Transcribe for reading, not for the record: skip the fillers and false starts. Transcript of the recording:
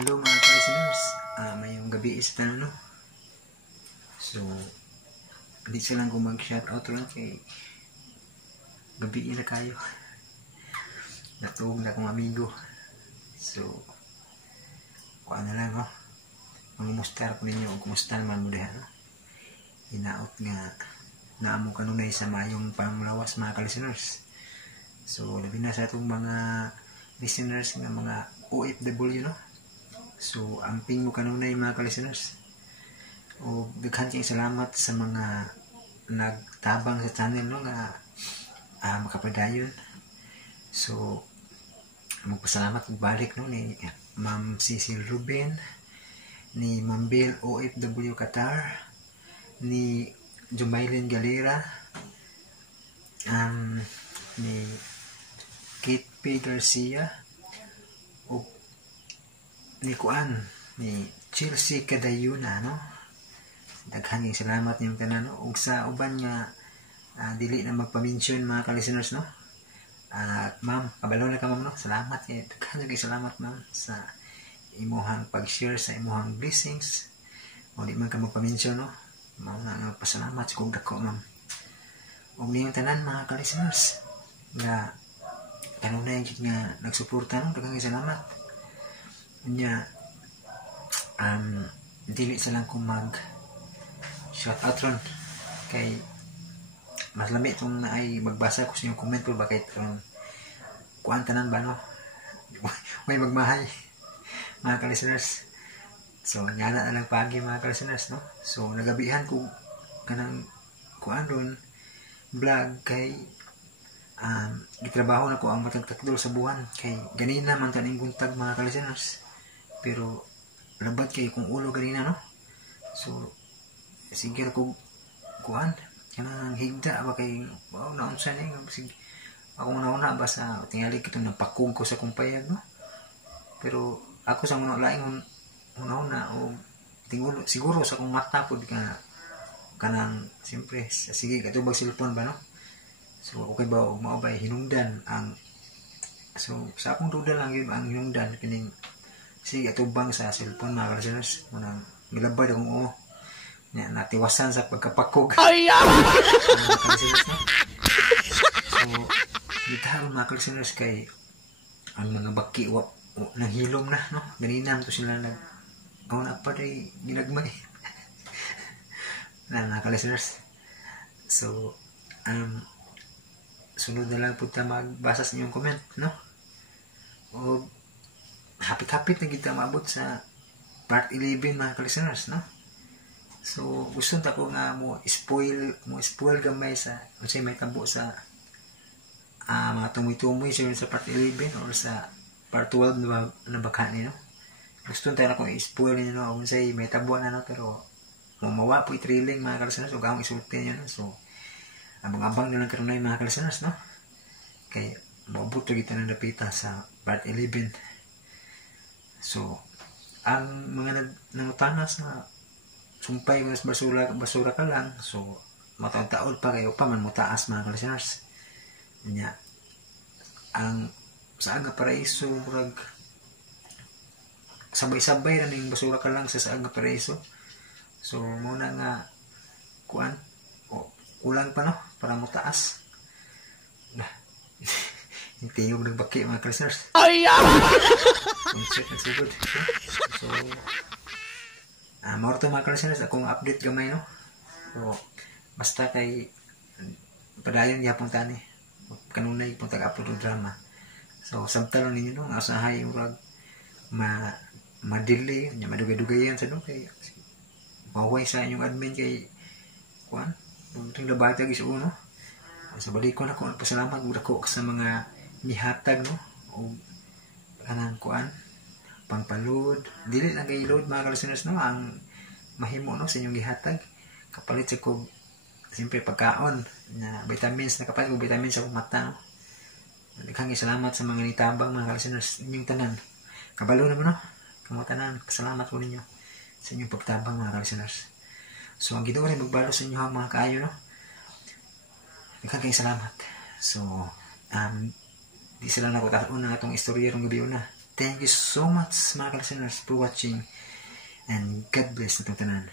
Hello mga ka-listeners, mayong gabi is tanan no. So, hindi silang kung mag-shoutout lang kay gabi na kayo. Natulog na akong amigo. So, kuha na lang oh. Mangumustar ko ninyo o kumusta naman mo diha no. Hinaot nga naamo kanunay sa mayong pamlawas mga ka-listeners. So, labi na sa itong mga listeners nga mga OFW no. So, amping mo kanunay mga ka-listeners. O daghan kayong salamat sa mga nagtabang sa channel no nga makapadayon. So, magpasalamat balik no ni Ma'am Cecil Ruben, ni Ma'am Bel OFW Qatar, ni Jumaylin Galera, ni Kate P. Garcia, o ni Kuan, ni Chelsea Kadayuna no. Daghan yung salamat niyong tanan no. Ug sa uban nga dili na magpa-mention mga ka-listeners no. Ma'am, kabalo na ka ma'am no. Salamat kay daghan yung salamat ma'am sa imuhang pag-share sa imuhang blessings. O di man ka magpa-mention no. Mao na nga pasalamat sa kong dako ma'am. Ug niyong tanan mga ka-listeners nga kanunay nga nagsuporta no. Daghang salamat. Nya dili sa lang kung mag shoutout ron kay mas lami itong na ay magbasa ko sa inyong comment po bakit kuan tanan ba no. May magmahay mga ka-listeners. So nyana na lang pagi mga ka-listeners no. So nagabihan ko kanang kuan ron vlog kay gitrabaho na ko ang matag tatlo sa buwan kay ganina man taning buntag mga ka-listeners. Pero labat kay kung ulo ganina no. So sige ko kuan kanang higda ba kay naunsa ni sige ako una ba sa tingali kito napakong ko sa kumpayag no. Pero ako sa mga laing una o tingulo siguro sa kong mata pud ka kanang siyempre sige katubag cellphone ba no. So okay ba og mao ba hinungdan ang so sa akong duda lang gyud ang hinungdan kining sige atubang sa cellphone mga ka-listeners manang gilabad akong nya natiwasan sa pagkapakog. Ay ka-listeners no. So gitahan mga ka-listeners kay ang mga baki naghilom na no. Ganina to sila nag na pa rin ginagmay na mga ka-listeners. So sunod na lang po ta magbasa sa inyong comment no. O hapit-hapit na kita maabot sa part 11 mga ka-listeners no. So gusto ta ko nga mo spoil gamay sa unsay may tabo sa mga tumoy-tumoy sa part 11 or sa part 12 na baka ni no. Gusto ta na ko i-spoil niyo no unsay may tabo na no. Pero mawa po i-trailing mga ka-listeners ug ang isulti niyo no. So abang-abang na lang karon mga ka-listeners no. Kay maabot kita na dapita sa part 11. So ang mga nangutanas na sumpay mas basura ka lang. So mataon-taon pa kayo pa man mo taas mga ka-listeners. Nya ang sa Aga Paraiso murag sabay-sabay na ning basura ka lang sa Aga Paraiso. So muna nga kuan kulang pa no para mo taas. Hindi yung nagbaki mga ka-listeners. Ay nagsugod. So maorto mga ka-listeners akong update gamay no. So basta kay padayon gyapon tani kanunay pun tag-upload og drama. So samtang ninyo no asahay murag ma-delay nya madugay-dugayan sa no kay baway sa inyong admin kay kuan ting labata gis uno. Sa balik ko na ko pasalamat gud ako sa mga mihatag no o kanang kuan pangpaload dili lang kay load mga ka-listeners no ang mahimo no sa inyong gihatag kapalit sa ko siyempre pagkaon na vitamins na kapalit ko vitamins sa mata no. Daghang salamat sa mga nitabang mga ka-listeners inyong tanan kabalo na mo no kamo tanan pasalamat ko ninyo sa inyong pagtabang mga ka-listeners. So ang Ginoo rin magbalo sa inyo ang mga kaayo no. Daghang salamat. So di sila nakutaan na itong istorya ng gabi una thank you so much mga ka-listeners for watching, and God bless na tanan.